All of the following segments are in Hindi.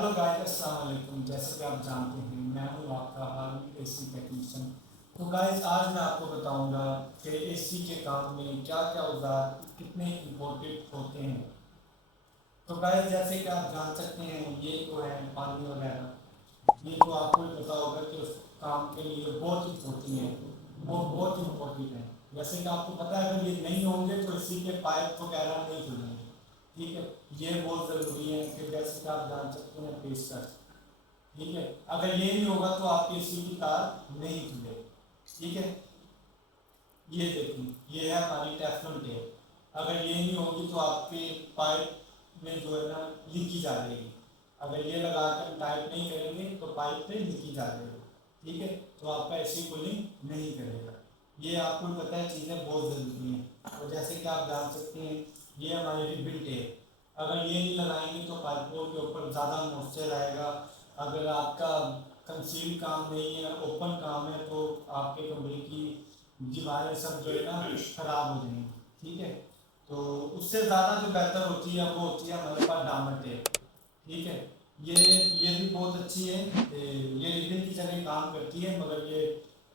हेलो गाइस, अस्सलाम वालेकुम। जैसे कि आप जानते हैं, मैं हूं आपका हार्वी एसी टेक्नीशियन। तो गाइस, आज मैं आपको बताऊंगा कि एसी के काम में क्या क्या औजार कितने इम्पोर्टेंट होते हैं। तो गाइस, जैसे कि आप जान सकते हैं, ये तो है पानी वगैरह। ये तो आपको भी पता होगा कि उस काम के लिए बहुत इम्पोर्टेंट है, वो बहुत इम्पोर्टेंट है। जैसे कि आपको पता है, अगर ये नहीं होंगे तो इसी के पाइप वगैरह नहीं खुलेंगे। ठीक है, ये बहुत ज़रूरी है कि जैसे कि आप जान सकते हैं पेशकश। ठीक है, अगर ये नहीं होगा तो आपके एसी की तार नहीं खुलेगी। ठीक है, ये देखिए, ये है हमारी टेफलॉन टेप। अगर ये नहीं होगी तो आपके पाइप में जो है ना लीकेज आ जाएगी। अगर ये लगा कर टाइट नहीं करेंगे तो पाइप पे लीकेज आ जाएगी। ठीक है, तो आपका एसी कूलिंग नहीं करेगा। ये आपको पता है, चीज़ें बहुत ज़रूरी हैं। और जैसे कि आप जान सकते हैं, ये हमारी रिबिन टेप। अगर ये नहीं लगाएंगे तो पाइपों के ऊपर ज़्यादा मॉइस्चर आएगा। अगर आपका कंसील काम नहीं है, ओपन काम है, तो आपके कमरे की दीवारें सब जो है ना खराब हो जाएंगी। ठीक है, तो उससे ज़्यादा जो बेहतर होती है वो होती है हमारे पास डामर टेप। ठीक है, ये भी बहुत अच्छी है। ये रिबन की जगह काम करती है, मगर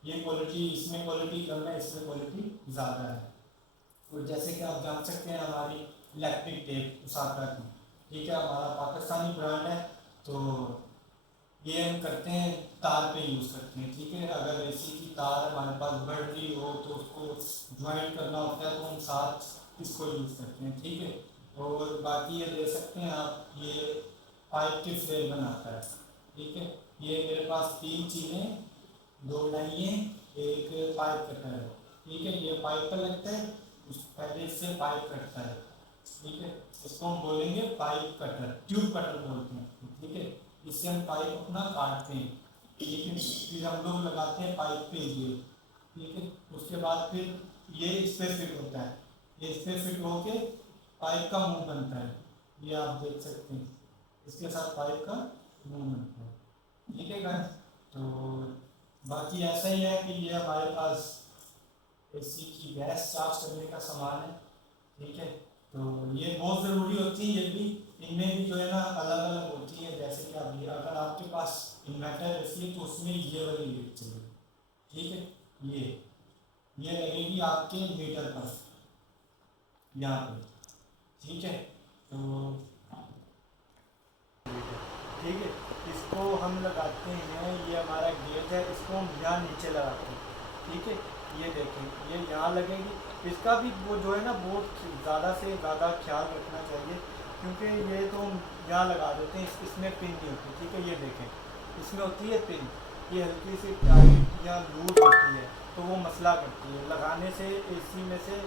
ये क्वालिटी, इसमें क्वालिटी कम है, इसमें क्वालिटी ज़्यादा है। और जैसे कि आप जान सकते हैं, हमारी इलेक्ट्रिक टेप उसाका की। ठीक है, हमारा पाकिस्तानी ब्रांड है। तो ये हम करते हैं, तार पे यूज़ करते हैं। ठीक है, अगर एसी की तार हमारे पास बढ़ रही हो तो उसको ज्वाइन करना होता है, तो हम साथ इसको यूज़ करते हैं। ठीक है, और बाकी ये दे सकते हैं आप, ये पाइप के फ्लेयर बनाता है। ठीक है, ये मेरे पास तीन चीज़ें, दो लाइनें, एक पाइप कटर है। ठीक है, ये पाइप पर लगता है, उस पहले इससे पाइप कटता है। ठीक है, इसको हम बोलेंगे पाइप कटर, ट्यूब कटर बोलते हैं। ठीक है, इससे हम पाइप अपना काटते हैं। ठीक है, फिर हम लोग लगाते हैं पाइप पे ये। ठीक है, उसके बाद फिर ये इस पे फिट होता है। ये इस पे फिट होके पाइप का मुंह बनता है। ये आप देख सकते हैं, इसके साथ पाइप का मुंह बनता है। ठीक है गाइस, तो बाकी ऐसा ही है कि ये हमारे पास एसी की गैस चार्ज करने का सामान है। ठीक है, तो ये बहुत ज़रूरी होती है। ये भी, इनमें भी जो है ना अलग अलग होती है। जैसे कि आप, ये अगर आपके पास इन्वर्टर एसी है तो उसमें ये वाली लीड चाहिए। ठीक है, ये लगेगी आपके मीटर पर, यहाँ पे। ठीक है, तो ठीक है, इसको हम लगाते हैं, ये हमारा गेज है, इसको हम यहाँ नीचे लगाते हैं। ठीक है, ये देखें, ये यहाँ लगेगी। इसका भी वो जो है ना बहुत ज़्यादा से ज़्यादा ख्याल रखना चाहिए, क्योंकि ये तो हम यहाँ लगा देते हैं, इसमें पिन नहीं होती। ठीक है, ये देखें, इसमें होती है पिन, ये हल्की सी टाइट या लूज होती है, तो वो मसला करती है। लगाने से एसी में से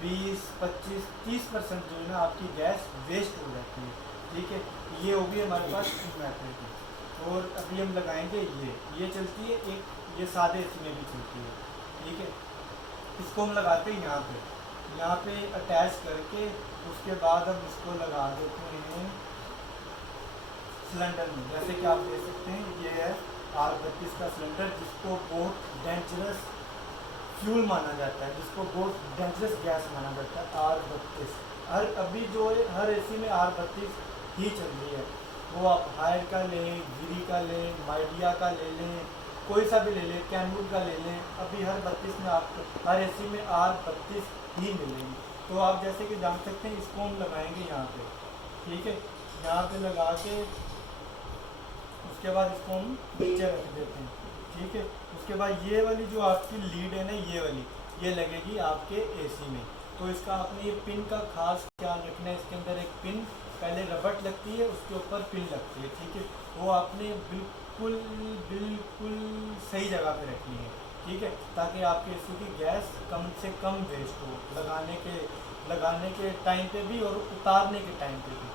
20, 25, 30% जो है ना आपकी गैस वेस्ट हो जाती है। ठीक है, ये होगी हमारे पास इन्वर्टर की। और अभी हम लगाएंगे, ये चलती है एक, ये सादे एसी में भी चलती है। ठीक है, इसको हम लगाते हैं यहाँ पे अटैच करके। उसके बाद हम इसको लगा देते हैं सिलेंडर में। जैसे कि आप देख सकते हैं, ये है R32 का सिलेंडर, जिसको बहुत डेंजरस फ्यूल माना जाता है, जिसको बहुत डेंजरस गैस माना जाता है, R32। हर अभी जो है हर एसी में R32 ही चल रही है। वो आप हायर का लें, गिरी का लें, माइडिया का ले लें, कोई सा भी ले लें, कैनवुड का ले लें, अभी हर 32 में आपको, हर एसी में R32 ही मिलेंगे। तो आप जैसे कि जान सकते हैं, इसको हम लगाएंगे यहाँ पे। ठीक है, यहाँ पे लगा के उसके बाद इसको हम नीचे रख देते हैं। ठीक है, उसके बाद ये वाली जो आपकी लीड है ना, ये वाली, ये लगेगी आपके एसी में। तो इसका आपने ये पिन का खास ख्याल रखना है। इसके अंदर एक पिन, पहले रबड़ लगती है, उसके ऊपर पिन लगती है। ठीक है, वो आपने बिल्कुल बिल्कुल सही जगह पे रखनी है। ठीक है, ताकि आपके एसी की गैस कम से कम वेस्ट हो, लगाने के टाइम पे भी और उतारने के टाइम पे भी।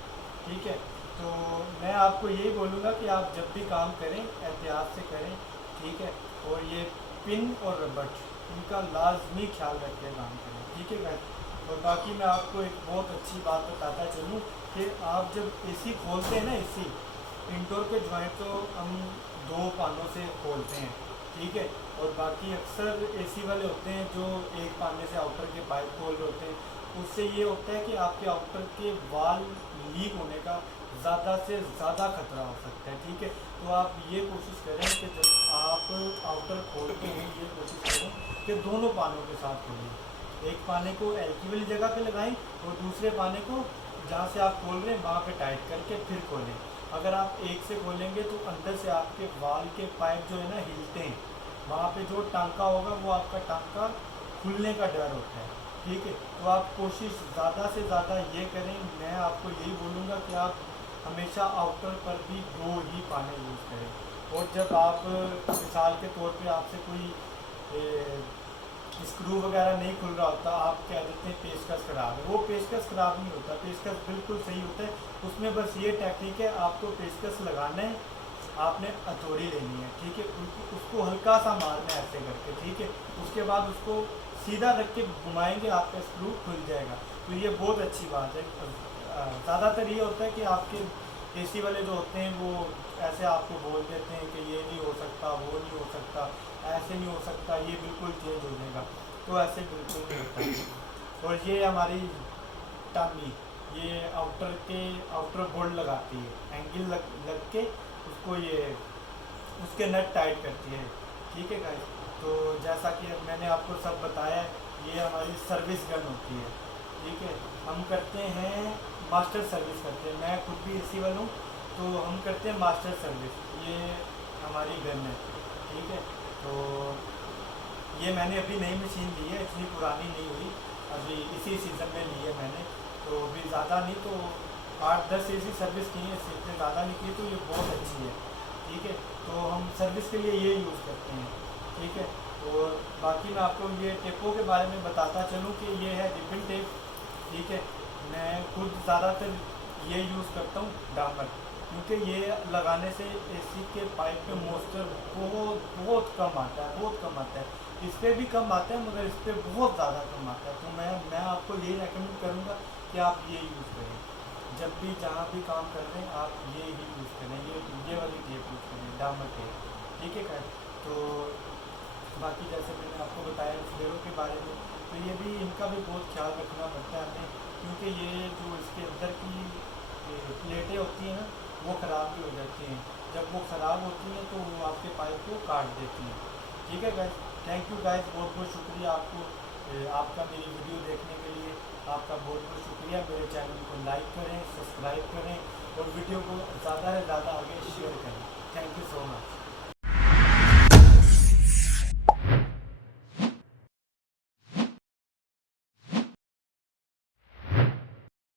ठीक है, तो मैं आपको यही बोलूँगा कि आप जब भी काम करें एहतियात से करें। ठीक है, और ये पिन और रबड़, इनका लाजमी ख्याल रख के काम करें। ठीक है गाइस, और बाकी मैं आपको एक बहुत अच्छी बात बताता चलूँ कि आप जब एसी खोलते हैं ना, एसी इंडोर के जॉइंट तो हम दो पानों से खोलते हैं। ठीक है, और बाकी अक्सर एसी वाले होते हैं जो एक पाने से आउटर के पाइप खोल रहे होते हैं। उससे ये होता है कि आपके आउटर के वाल लीक होने का ज़्यादा से ज़्यादा खतरा हो सकता है। ठीक है, तो आप ये कोशिश करें कि जब आप आउटर खोलते हैं ये कोशिश करें कि दोनों पानों के साथ खोलें। एक पाने को हल्की वाली जगह पे लगाएं और दूसरे पाने को जहाँ से आप खोल रहे हैं वहाँ पे टाइट करके फिर खोलें। अगर आप एक से खोलेंगे तो अंदर से आपके वाल के पाइप जो है ना हिलते हैं, वहाँ पे जो टांका होगा वो आपका टांका खुलने का डर होता है। ठीक है, तो आप कोशिश ज़्यादा से ज़्यादा ये करें। मैं आपको यही बोलूँगा कि आप हमेशा आउटर पर भी 2 ही पाने यूज़ करें। और जब आप मिसाल के तौर पे आपसे कोई स्क्रू वगैरह नहीं खुल रहा होता, आप कह देते हैं पेचकस खराब है, वो पेचकस खराब नहीं होता, पेचकस बिल्कुल सही होता है। उसमें बस ये टेक्निक है, आपको पेचकस लगाना है, आपने हथौड़ी लेनी है। ठीक है, उसको हल्का सा मारना है ऐसे करके। ठीक है, उसके बाद उसको सीधा रख के घुमाएंगे, आपका स्क्रू खुल जाएगा। तो ये बहुत अच्छी बात है। ज़्यादातर ये होता है कि आपके एसी वाले जो होते हैं वो ऐसे आपको बोल देते हैं कि ये नहीं हो सकता, वो नहीं हो सकता, ऐसे नहीं हो सकता, ये बिल्कुल चेंज हो जाएगा। तो ऐसे बिल्कुल नहीं होता। और ये हमारी टामी, ये आउटर बोल्ट लगाती है, एंगल लग के उसको ये उसके नट टाइट करती है। ठीक है गाइस, तो जैसा कि अब मैंने आपको सब बताया, ये हमारी सर्विस गन होती है। ठीक है, हम करते हैं मास्टर सर्विस करते हैं, मैं खुद भी एसी वाला हूँ, तो हम करते हैं मास्टर सर्विस। ये हमारी गन है। ठीक है, तो ये मैंने अभी नई मशीन ली है, इतनी पुरानी नहीं हुई, अभी इसी सीज़न में ली है मैंने। तो अभी ज़्यादा नहीं तो 8-10 ऐसी सर्विस की है, इससे इतने ज़्यादा नहीं की, तो ये बहुत अच्छी है। ठीक है, तो हम सर्विस के लिए ये यूज़ करते हैं। ठीक है, और बाकी मैं आपको ये टेपों के बारे में बताता चलूँ कि ये है रिबन टेप। ठीक है, मैं खुद ज़्यादातर ये यूज़ करता हूँ डामर, क्योंकि ये लगाने से एसी के पाइप पे मॉइस्चर बहुत बहुत कम आता है, बहुत कम आता है। इस पर भी कम आता है मगर इस पर बहुत ज़्यादा कम आता है। तो मैं आपको ये रेकमेंड करूँगा कि आप ये यूज़ करें, जब भी जहाँ भी काम कर रहे हैं आप ये ही यूज़ करें, ये वाली टेप यूज़ करें, डामर टेप। ठीक है क्या, तो बाकी जैसे मैंने आपको बताया फ्लेयरों के बारे में, तो ये भी इनका भी बहुत ख्याल रखना पड़ता है हमें, क्योंकि ये जो इसके अंदर की प्लेटें होती हैं ना वो ख़राब भी हो जाती हैं। जब वो ख़राब होती हैं तो वो आपके पाइप को काट देती हैं। ठीक है गाइस, थैंक यू गाइस, बहुत बहुत शुक्रिया आपको, आपका मेरी वीडियो देखने के लिए आपका बहुत बहुत शुक्रिया। मेरे चैनल को लाइक करें, सब्सक्राइब करें और वीडियो को ज़्यादा से ज़्यादा आगे शेयर करें। Thank you so much.